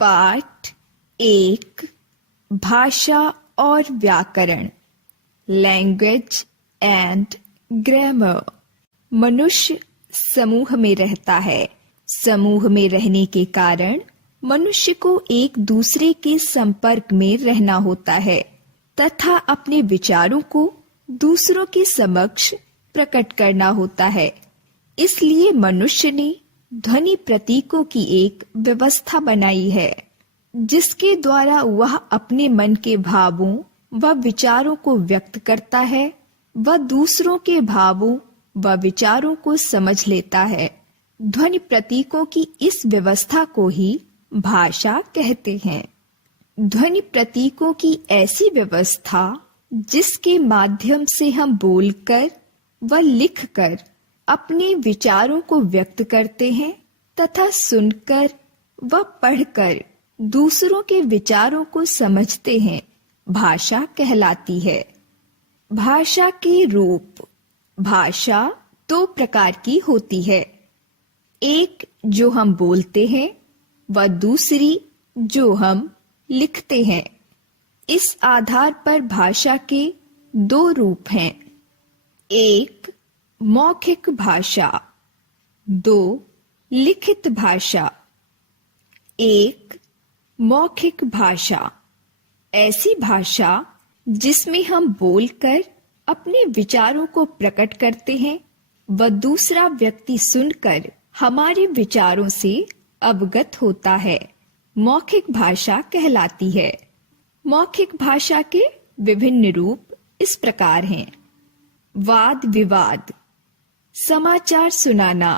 पाठ 1 भाषा और व्याकरण, लैंग्वेज एंड ग्रामर। मनुष्य समूह में रहता है। समूह में रहने के कारण मनुष्य को एक दूसरे के संपर्क में रहना होता है तथा अपने विचारों को दूसरों के समक्ष प्रकट करना होता है। इसलिए मनुष्य ने ध्वनि प्रतीकों की एक व्यवस्था बनाई है, जिसके द्वारा वह अपने मन के भावों व विचारों को व्यक्त करता है व दूसरों के भावों व विचारों को समझ लेता है। ध्वनि प्रतीकों की इस व्यवस्था को ही भाषा कहते हैं। ध्वनि प्रतीकों की ऐसी व्यवस्था जिसके माध्यम से हम बोलकर व लिखकर अपने विचारों को व्यक्त करते हैं तथा सुनकर व पढ़कर दूसरों के विचारों को समझते हैं, भाषा कहलाती है। भाषा के रूप। भाषा 2 प्रकार की होती है, एक जो हम बोलते हैं व दूसरी जो हम लिखते हैं। इस आधार पर भाषा के 2 रूप हैं, एक मौखिक भाषा, 2 लिखित भाषा। एक मौखिक भाषा ऐसी भाषा जिसमें हम बोलकर अपने विचारों को प्रकट करते हैं व दूसरा व्यक्ति सुनकर हमारे विचारों से अवगत होता है, मौखिक भाषा कहलाती है। मौखिक भाषा के विभिन्न रूप इस प्रकार हैं, वाद विवाद, समाचार सुनाना,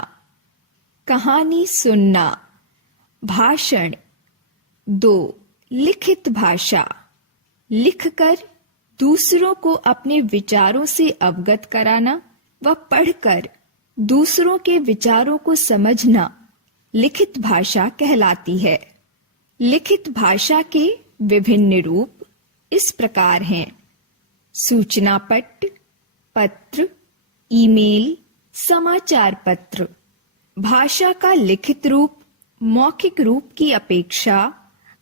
कहानी सुनना, भाषण। 2 लिखित भाषा, लिखकर दूसरों को अपने विचारों से अवगत कराना व पढ़कर दूसरों के विचारों को समझना लिखित भाषा कहलाती है। लिखित भाषा के विभिन्न रूप इस प्रकार हैं, सूचना पत्र, पत्र, ईमेल, समाचार पत्र। भाषा का लिखित रूप मौखिक रूप की अपेक्षा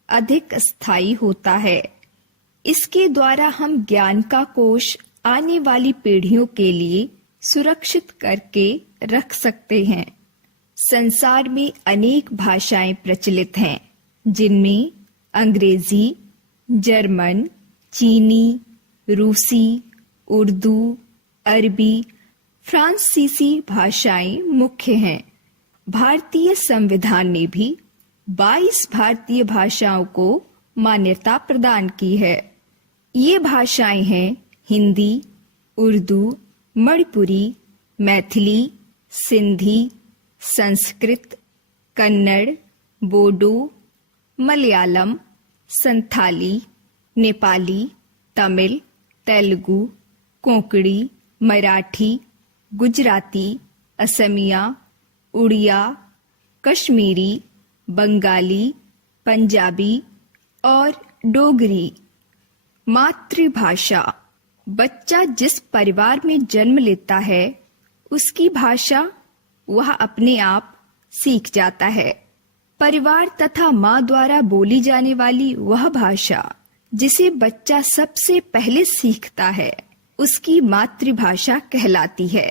अधिक स्थायी होता है। इसके द्वारा हम ज्ञान का कोश आने वाली पीढ़ियों के लिए सुरक्षित करके रख सकते हैं। संसार में अनेक भाषाएं प्रचलित हैं, जिनमें अंग्रेजी, जर्मन, चीनी, रूसी, उर्दू, अरबी, फ्रांसीसी भाषाएं मुख्य हैं। भारतीय संविधान ने भी 22 भारतीय भाषाओं को मान्यता प्रदान की है। ये भाषाएं हैं हिंदी, उर्दू, मणिपुरी, मैथिली, सिंधी, संस्कृत, कन्नड़, बोडो, मलयालम, संथाली, नेपाली, तमिल, तेलुगु, कोंकणी, मराठी, गुजराती, असमिया, उड़िया, कश्मीरी, बंगाली, पंजाबी और डोगरी। मातृभाषा। बच्चा जिस परिवार में जन्म लेता है उसकी भाषा वह अपने आप सीख जाता है। परिवार तथा माँ द्वारा बोली जाने वाली वह भाषा जिसे बच्चा सबसे पहले सीखता है उसकी मातृभाषा कहलाती है।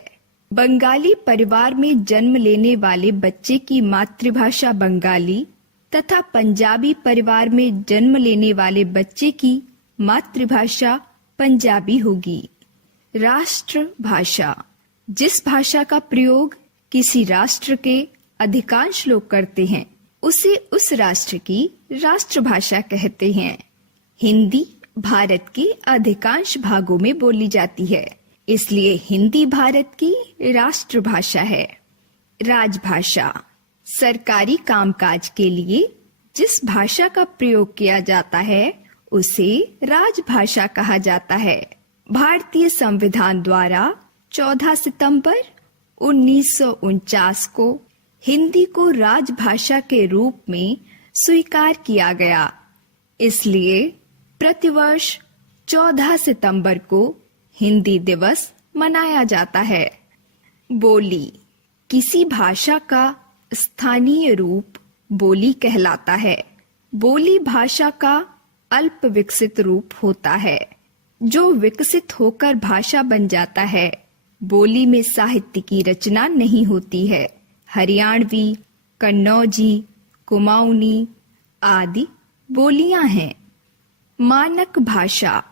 बंगाली परिवार में जन्म लेने वाले बच्चे की मातृभाषा बंगाली तथा पंजाबी परिवार में जन्म लेने वाले बच्चे की मातृभाषा पंजाबी होगी। राष्ट्र भाषा। जिस भाषा का प्रयोग किसी राष्ट्र के अधिकांश लोग करते हैं उसे उस राष्ट्र की राष्ट्रभाषा कहते हैं। हिंदी भारत के अधिकांश भागों में बोली जाती है, इसलिए हिंदी भारत की राष्ट्रभाषा है। राजभाषा। सरकारी कामकाज के लिए जिस भाषा का प्रयोग किया जाता है उसे राजभाषा कहा जाता है। भारतीय संविधान द्वारा 14 सितंबर 1949 को हिंदी को राजभाषा के रूप में स्वीकार किया गया। इसलिए प्रतिवर्ष 14 सितंबर को हिंदी दिवस मनाया जाता है। बोली। किसी भाषा का स्थानीय रूप बोली कहलाता है। बोली भाषा का अल्प विकसित रूप होता है, जो विकसित होकर भाषा बन जाता है। बोली में साहित्य की रचना नहीं होती है। हरियाणवी, कन्नौजी, कुमाऊनी आदि बोलियां हैं। मानक भाषा।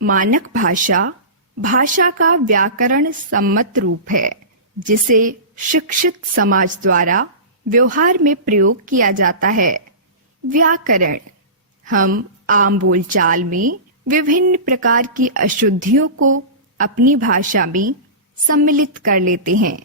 मानक भाषा भाषा का व्याकरण सम्मत रूप है, जिसे शिक्षित समाज द्वारा व्यवहार में प्रयोग किया जाता है। व्याकरण। हम आम बोलचाल में विभिन्न प्रकार की अशुद्धियों को अपनी भाषा में सम्मिलित कर लेते हैं।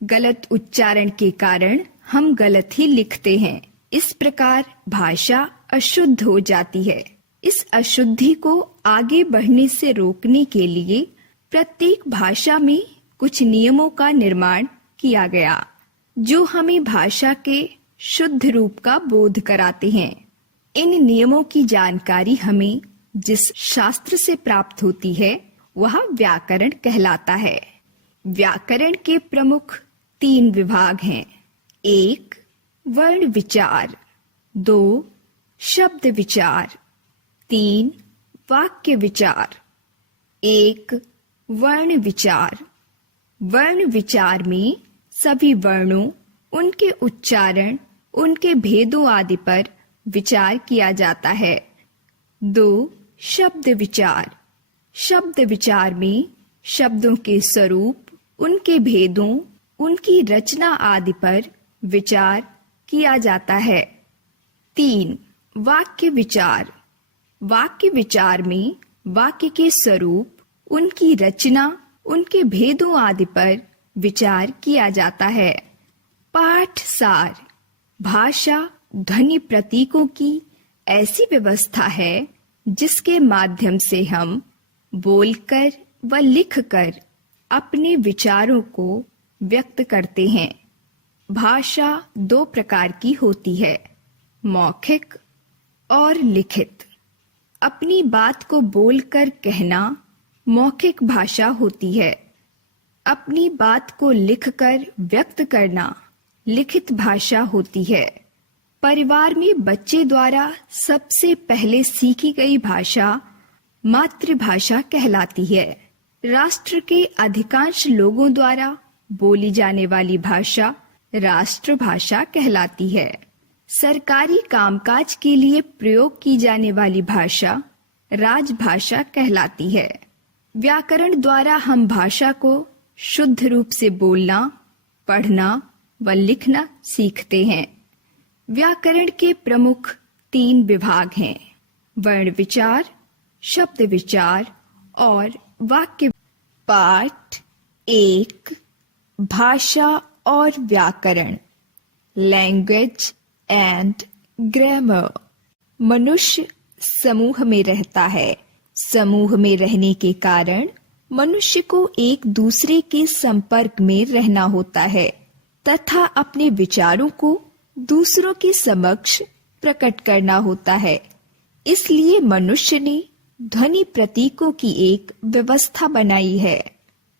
गलत उच्चारण के कारण हम गलत ही लिखते हैं। इस प्रकार भाषा अशुद्ध हो जाती है। इस अशुद्धि को आगे बढ़ने से रोकने के लिए प्रत्येक भाषा में कुछ नियमों का निर्माण किया गया, जो हमें भाषा के शुद्ध रूप का बोध कराते हैं। इन नियमों की जानकारी हमें जिस शास्त्र से प्राप्त होती है वह व्याकरण कहलाता है। व्याकरण के प्रमुख 3 विभाग हैं। 1. वर्ण विचार, 2. शब्द विचार, 3. वाक्य विचार। 1. वर्ण विचार। वर्ण विचार में सभी वर्णों, उनके उच्चारण, उनके भेदों आदि पर विचार किया जाता है। 2. शब्द विचार। शब्द विचार में शब्दों के स्वरूप, उनके भेदों, उनकी रचना आदि पर विचार किया जाता है। 3. वाक्य विचार। वाक्य विचार में वाक्य के स्वरूप, उनकी रचना, उनके भेदों आदि पर विचार किया जाता है। पाठ सार। भाषा ध्वनि प्रतीकों की ऐसी व्यवस्था है जिसके माध्यम से हम बोलकर व लिखकर अपने विचारों को व्यक्त करते हैं। भाषा 2 प्रकार की होती है, मौखिक और लिखित। अपनी बात को बोलकर कहना मौखिक भाषा होती है। अपनी बात को लिखकर व्यक्त करना लिखित भाषा होती है। परिवार में बच्चे द्वारा सबसे पहले सीखी गई भाषा मातृभाषा कहलाती है। राष्ट्र के अधिकांश लोगों द्वारा बोली जाने वाली भाषा राष्ट्रभाषा कहलाती है। सरकारी कामकाज के लिए प्रयोग की जाने वाली भाषा राजभाषा कहलाती है। व्याकरण द्वारा हम भाषा को शुद्ध रूप से बोलना, पढ़ना व लिखना सीखते हैं। व्याकरण के प्रमुख 3 विभाग हैं, वर्ण विचार, शब्द विचार और वाक्य। पाठ 1. भाषा और व्याकरण, लैंग्वेज एंड ग्रामर। मनुष्य समूह में रहता है। समूह में रहने के कारण मनुष्य को एक दूसरे के संपर्क में रहना होता है तथा अपने विचारों को दूसरों के समक्ष प्रकट करना होता है। इसलिए मनुष्य ने ध्वनि प्रतीकों की एक व्यवस्था बनाई है,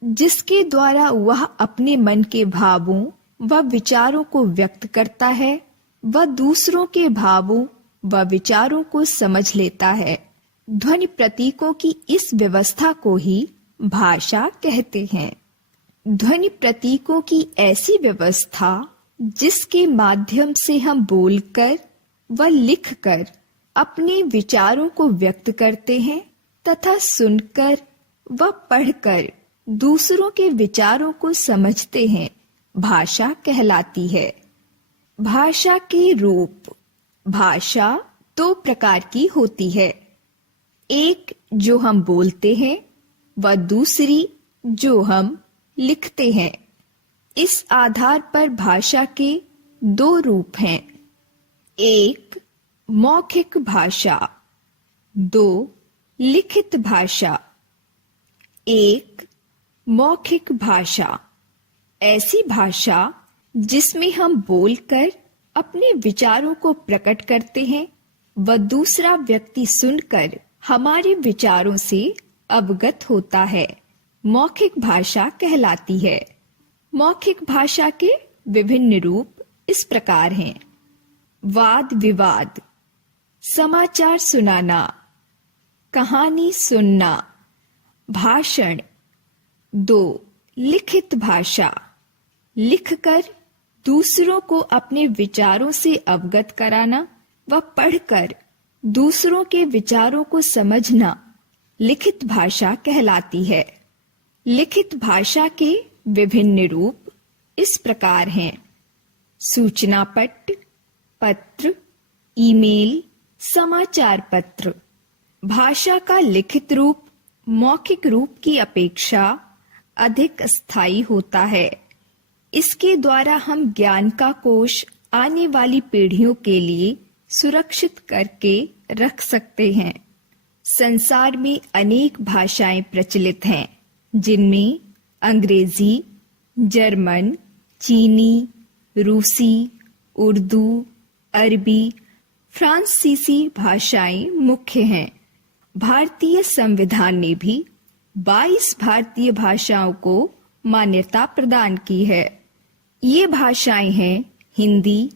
जिसके द्वारा वह अपने मन के भावों व विचारों को व्यक्त करता है व दूसरों के भावों व विचारों को समझ लेता है। ध्वनि प्रतीकों की इस व्यवस्था को ही भाषा कहते हैं। ध्वनि प्रतीकों की ऐसी व्यवस्था जिसके माध्यम से हम बोलकर व लिखकर अपने विचारों को व्यक्त करते हैं तथा सुनकर व पढ़कर दूसरों के विचारों को समझते हैं, भाषा कहलाती है। भाषा के रूप। भाषा 2 प्रकार की होती है, एक जो हम बोलते हैं व दूसरी जो हम लिखते हैं। इस आधार पर भाषा के 2 रूप हैं, 1 मौखिक भाषा, 2 लिखित भाषा। 1 मौखिक भाषा ऐसी भाषा जिसमें हम बोलकर अपने विचारों को प्रकट करते हैं व दूसरा व्यक्ति सुनकर हमारे विचारों से अवगत होता है, मौखिक भाषा कहलाती है। मौखिक भाषा के विभिन्न रूप इस प्रकार हैं, वाद विवाद, समाचार सुनाना, कहानी सुनना। भाषण। 2. लिखित भाषा, लिखकर दूसरों को अपने विचारों से अवगत कराना व पढ़कर दूसरों के विचारों को समझना लिखित भाषा कहलाती है। लिखित भाषा के विभिन्न रूप इस प्रकार हैं: सूचना पत्र, पत्र, ईमेल, समाचार पत्र। भाषा का लिखित रूप मौखिक रूप की अपेक्षा अधिक स्थायी होता है। इसके द्वारा हम ज्ञान का कोश आने वाली पीढ़ियों के लिए सुरक्षित करके रख सकते हैं। संसार में अनेक भाषाएं प्रचलित हैं, जिनमें अंग्रेजी, जर्मन, चीनी, रूसी, उर्दू, अरबी, फ्रांसीसी भाषाएं मुख्य हैं। भारतीय संविधान ने भी 22 भारतीय भाषाओं को मान्यता प्रदान की है। ये भाषाएं हैं हिंदी,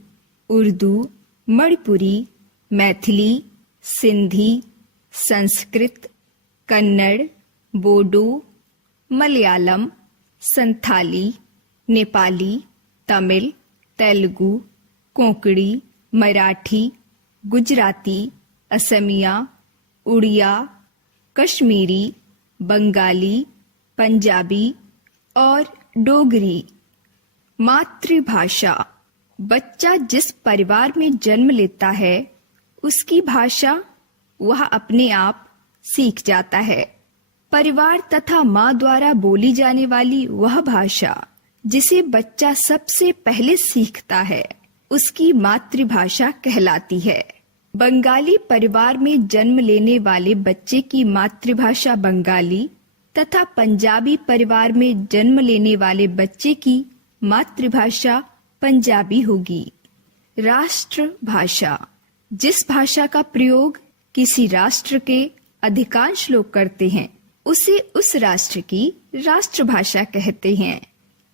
उर्दू, मणिपुरी, मैथिली, सिंधी, संस्कृत, कन्नड़, बोडो, मलयालम, संथाली, नेपाली, तमिल, तेलुगु, कोंकणी, मराठी, गुजराती, असमिया, उड़िया, कश्मीरी, बंगाली, पंजाबी और डोगरी। मातृभाषा। बच्चा जिस परिवार में जन्म लेता है, उसकी भाषा वह अपने आप सीख जाता है। परिवार तथा माँ द्वारा बोली जाने वाली वह भाषा जिसे बच्चा सबसे पहले सीखता है, उसकी मातृभाषा कहलाती है। बंगाली परिवार में जन्म लेने वाले बच्चे की मातृभाषा बंगाली तथा पंजाबी परिवार में जन्म लेने वाले बच्चे की मातृभाषा पंजाबी होगी। राष्ट्र भाषा। जिस भाषा का प्रयोग किसी राष्ट्र के अधिकांश लोग करते हैं, उसे उस राष्ट्र की राष्ट्रभाषा कहते हैं।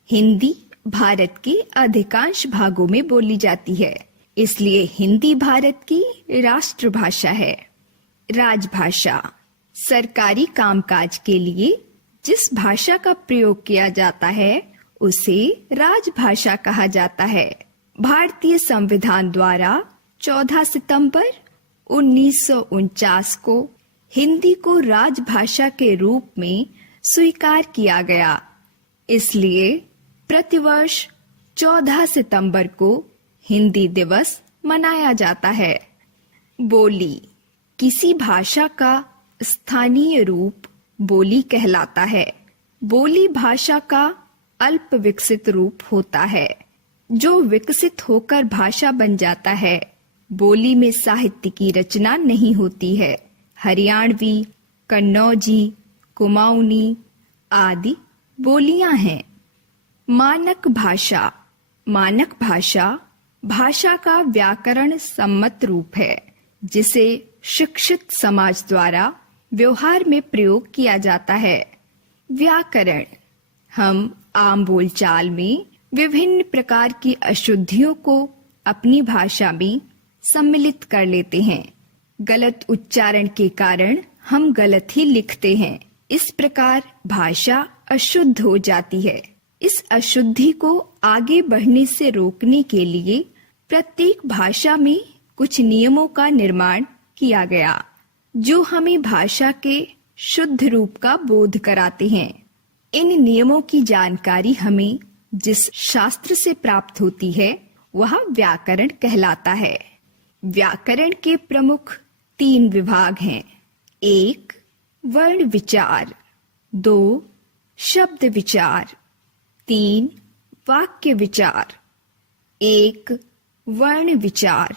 हिंदी भारत के अधिकांश भागों में बोली जाती है, इसलिए हिंदी भारत की राष्ट्रभाषा है। राजभाषा। सरकारी कामकाज के लिए जिस भाषा का प्रयोग किया जाता है, उसे राजभाषा कहा जाता है। भारतीय संविधान द्वारा 14 सितंबर 1949 को हिंदी को राजभाषा के रूप में स्वीकार किया गया। इसलिए प्रतिवर्ष 14 सितंबर को हिंदी दिवस मनाया जाता है। बोली। किसी भाषा का स्थानीय रूप बोली कहलाता है। बोली भाषा का अल्प विकसित रूप होता है, जो विकसित होकर भाषा बन जाता है। बोली में साहित्य की रचना नहीं होती है। हरियाणवी, कन्नौजी, कुमाऊनी आदि बोलियां हैं। मानक भाषा। मानक भाषा भाषा का व्याकरण सम्मत रूप है, जिसे शिक्षित समाज द्वारा व्यवहार में प्रयोग किया जाता है। व्याकरण। हम आम बोलचाल में विभिन्न प्रकार की अशुद्धियों को अपनी भाषा में सम्मिलित कर लेते हैं। गलत उच्चारण के कारण हम गलत ही लिखते हैं। इस प्रकार भाषा अशुद्ध हो जाती है। इस अशुद्धि को आगे बढ़ने से रोकने के लिए प्रत्येक भाषा में कुछ नियमों का निर्माण किया गया, जो हमें भाषा के शुद्ध रूप का बोध कराते हैं। इन नियमों की जानकारी हमें जिस शास्त्र से प्राप्त होती है, वह व्याकरण कहलाता है। व्याकरण के प्रमुख 3 विभाग हैं। 1. वर्ण विचार, 2. शब्द विचार, 3. वाक्य विचार। 1. वर्ण विचार।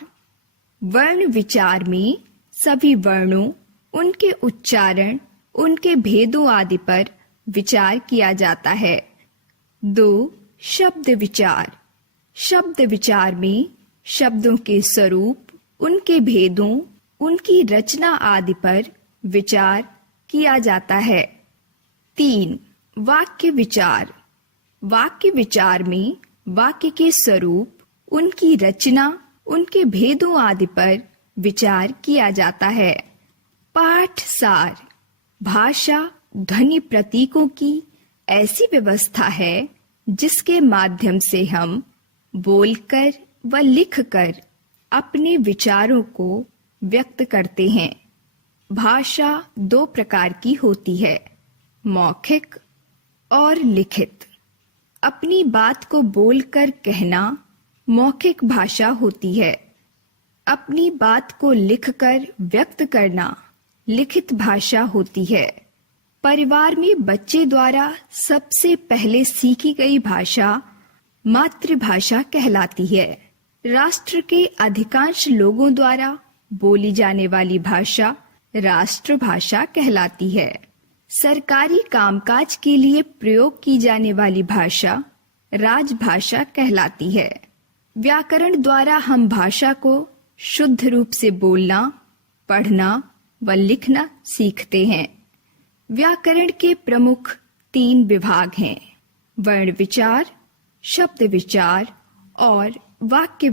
वर्ण विचार में सभी वर्णों, उनके उच्चारण, उनके भेदों आदि पर विचार किया जाता है। 2. शब्द विचार। शब्द विचार में शब्दों के स्वरूप, उनके भेदों, उनकी रचना आदि पर विचार किया जाता है। 3. वाक्य विचार। वाक्य विचार में वाक्य के स्वरूप, उनकी रचना, उनके भेदों आदि पर विचार किया जाता है। पाठ सार। भाषा ध्वनि प्रतीकों की ऐसी व्यवस्था है जिसके माध्यम से हम बोलकर व लिखकर अपने विचारों को व्यक्त करते हैं। भाषा दो प्रकार की होती है, मौखिक और लिखित। अपनी बात को बोलकर कहना मौखिक भाषा होती है। अपनी बात को लिखकर व्यक्त करना लिखित भाषा होती है। परिवार में बच्चे द्वारा सबसे पहले सीखी गई भाषा मातृभाषा कहलाती है। राष्ट्र के अधिकांश लोगों द्वारा बोली जाने वाली भाषा राष्ट्रभाषा कहलाती है। सरकारी कामकाज के लिए प्रयोग की जाने वाली भाषा राजभाषा कहलाती है। व्याकरण द्वारा हम भाषा को शुद्ध रूप से बोलना, पढ़ना व लिखना सीखते हैं। व्याकरण के प्रमुख 3 विभाग हैं, वर्ण विचार, शब्द विचार और वाक्य